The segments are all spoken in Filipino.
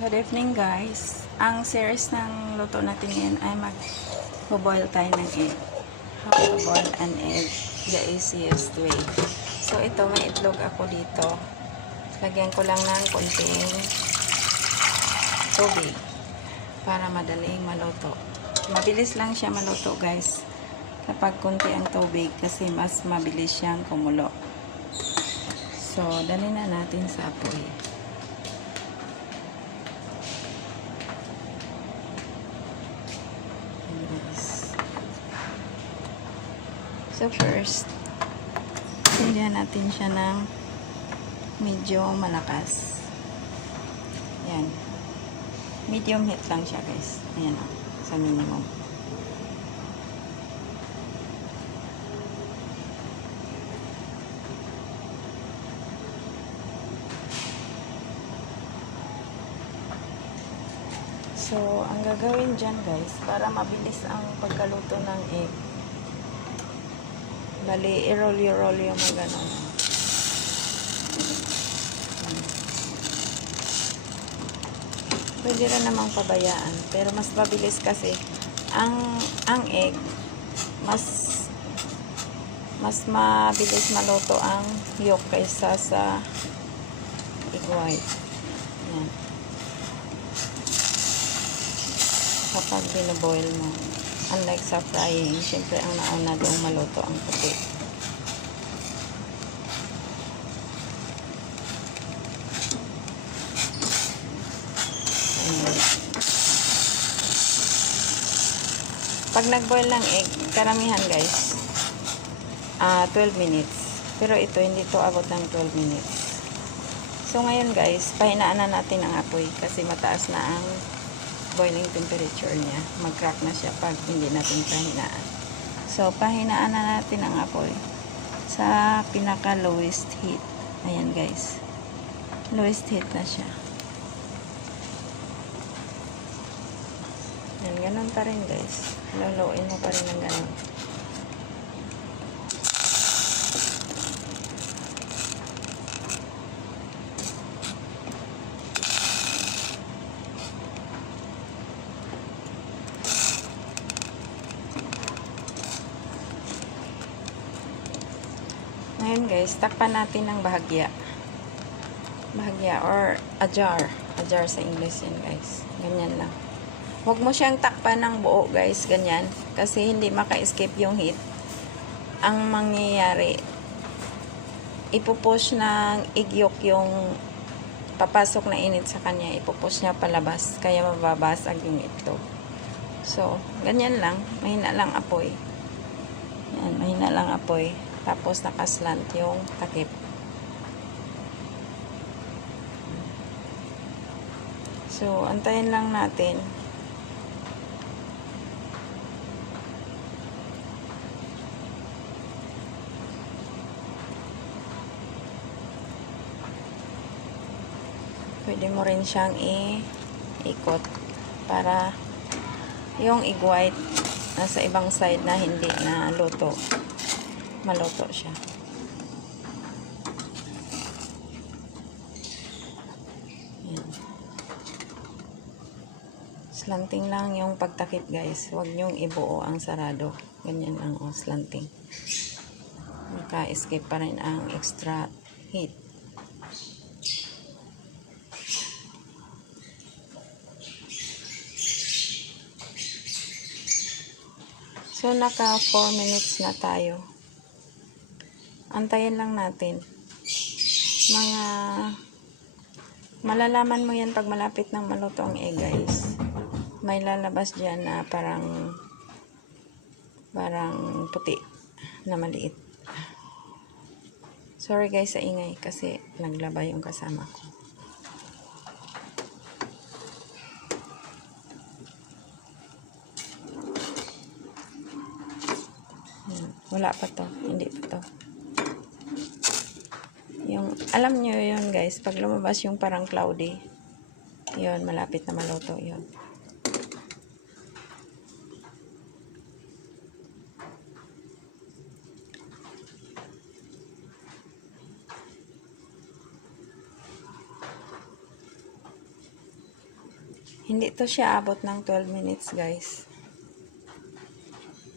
Good evening guys. Ang series ng luto natin ngayon ay mag-boil tayo ng egg. How to boil an egg the easiest way. So ito, may itlog ako dito. Lagyan ko lang ng konting tubig para madaling maluto. Mabilis lang siya maluto guys kapag konti ang tubig kasi mas mabilis siyang kumulo. So dali na natin sa apoy. So first, sindihan natin siya ng medyo malakas. Yan. Medium heat lang siya guys. Ayan o, sa minimum. So, ang gagawin dyan guys, para mabilis ang pagkaluto ng egg, bali, i-roll yung mga ganon. Pwede rin namang pabayaan. Pero mas mabilis kasi ang egg, mas mabilis maluto ang yolk kaysa sa egg white. Yan. Kapag binaboil mo. Unlike sa frying, syempre ang nauna doong maluto ang puti. Pag nag-boil ng egg, karamihan guys, 12 minutes. Pero ito, hindi to abot ng 12 minutes. So ngayon guys, pahinaan na natin ang apoy kasi mataas na ang boiling temperature niya. Mag-crack na siya pag hindi natin pahinaan. So, pahinaan na natin ang apoy sa pinaka lowest heat. Ayan guys. Lowest heat na siya. Ayan, ganun pa rin guys. Luluin mo pa rin ng ganun. Ngayon guys, takpan natin ng bahagya. Bahagya or a jar. A jar sa English yan guys. Ganyan lang. Huwag mo siyang takpan ng buo guys. Ganyan. Kasi hindi maka-escape yung heat. Ang mangyayari, ipupush ng egg yolk yung papasok na init sa kanya. Ipupush niya palabas. Kaya mababasag yung itlog. So, ganyan lang. Mahina lang apoy. Yan, mahina lang apoy. Tapos nakaslant yung takip. So, antayin lang natin. Pwede mo rin siyang ikot para yung egg white nasa ibang side na hindi na luto. Maluto siya. Yan. Slanting lang yung pagtakip guys. Huwag nyong ibuo ang sarado. Ganyan lang o, slanting. Maka-escape pa rin ang extra heat. So, naka 4 minutes na tayo. Antayin lang natin. Malalaman mo yan pag malapit ng maluto ang egg guys. May lalabas dyan na parang puti na maliit. Sorry guys sa ingay kasi naglaba yung kasama ko. Wala pa to. Hindi pa to. Yung, alam nyo yun guys, pag lumabas yung parang cloudy, yun, malapit na maluto yun. Hindi to siya abot ng 12 minutes, guys.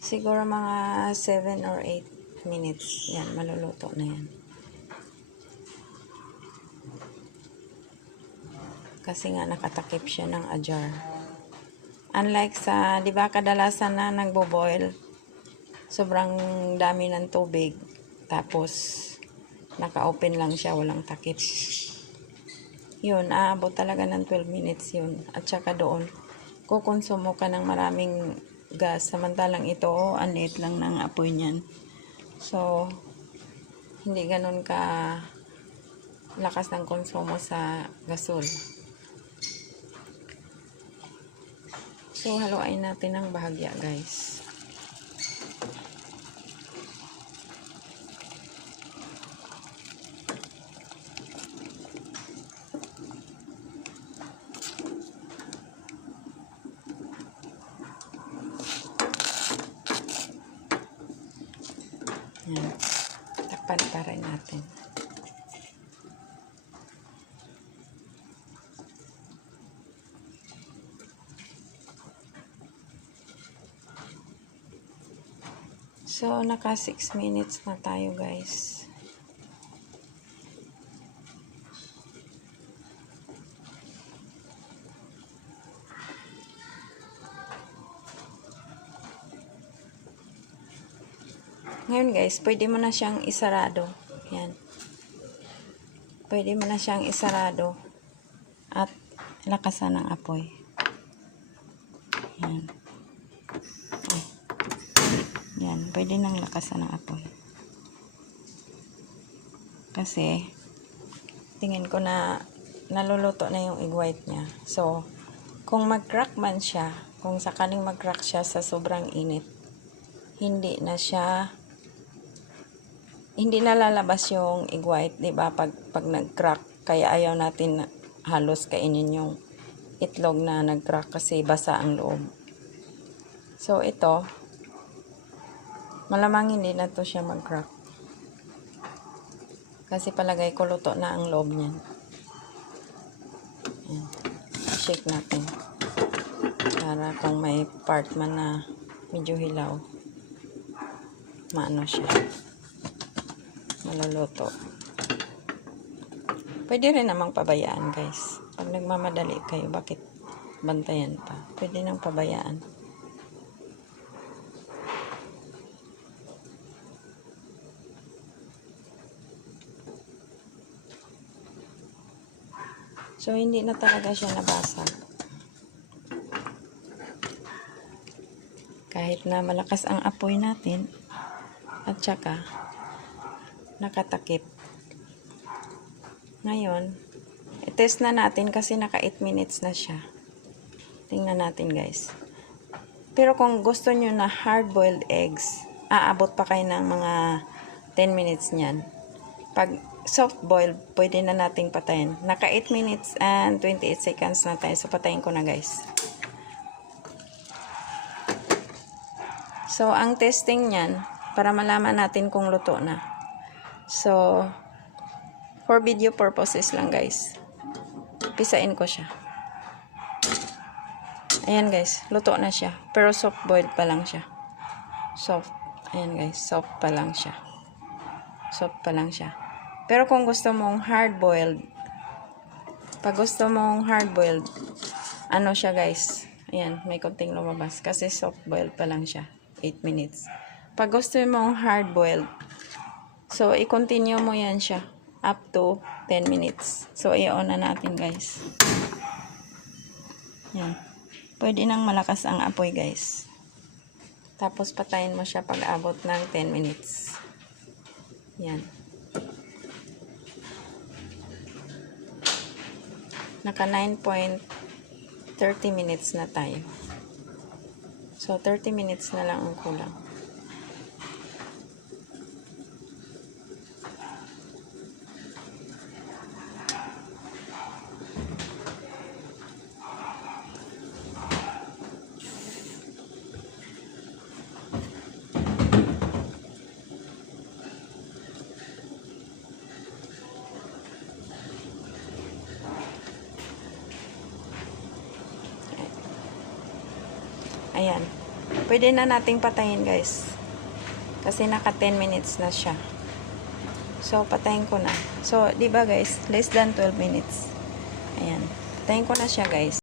Siguro mga 7 or 8 minutes. Yan, maluluto na yan. Kasi nga nakatakip siya ng ajar. Unlike sa, di ba kadalasan na nagbo-boil, sobrang dami ng tubig. Tapos, naka-open lang siya, walang takip. Yun, aabot talaga ng 12 minutes yun. At saka doon, kukonsumo ka ng maraming gas. Samantalang ito, ang liit lang ng apoy niyan. So, hindi ganun ka lakas ng konsumo sa gasol. So, haluin natin ng bahagya, guys. Yan. Takpan pa rin natin. So, naka 6 minutes na tayo, guys. Ngayon, guys, pwede mo na siyang isarado. Yan. Pwede mo na siyang isarado at lakasan ng apoy. Yan. Yan, pwede nang lakasan ng apoy. Kasi, tingin ko na naluluto na yung egg white niya. So, kung mag-crack man siya, kung sakaling mag-crack siya sa sobrang init, hindi na lalabas yung egg white, 'di ba? Pag nag-crack, kaya ayaw natin halos kainin yung itlog na nag-crack kasi basa ang loob. So, ito, malamang hindi na to siya mag-crack. Kasi palagay ko luto na ang loob niyan. Ayan. Shake natin. Para kung may part man na medyo hilaw, maano siya. Maluluto. Pwede rin namang pabayaan, guys. Pag nagmamadali kayo, bakit bantayan pa? Pwede nang pabayaan. So, hindi na talaga siya nabasag. Kahit na malakas ang apoy natin, at saka, nakatakip. Ngayon, i-test na natin kasi naka 8 minutes na siya. Tingnan natin, guys. Pero kung gusto nyo na hard-boiled eggs, aabot pa kayo ng mga 10 minutes niyan. Pag soft-boiled, pwede na nating patayin. Naka 8 minutes and 28 seconds na tayo. So, patayin ko na, guys. So, ang testing niyan, para malaman natin kung luto na. So, for video purposes lang, guys. Pisain ko siya. Ayan, guys. Luto na siya. Pero soft-boiled pa lang siya. Soft. Ayan, guys. Soft pa lang siya. Soft pa lang siya. Pero kung gusto mong hard-boiled, pag gusto mong hard-boiled, ano siya, guys? Ayan, may konting lumabas. Kasi soft-boiled pa lang siya. 8 minutes. Pag gusto mong hard-boiled, so, i-continue mo yan siya up to 10 minutes. So, i-on na natin, guys. Yan. Pwede nang malakas ang apoy, guys. Tapos, patayin mo siya pag abot ng 10 minutes. Yan. Naka 9.30 minutes na tayo. So, 30 minutes na lang ang kulang. Ayan. Pwede na nating patayin, guys. Kasi naka 10 minutes na siya. So, patayin ko na. So, di ba guys, less than 12 minutes. Ayan. Patayin ko na siya, guys.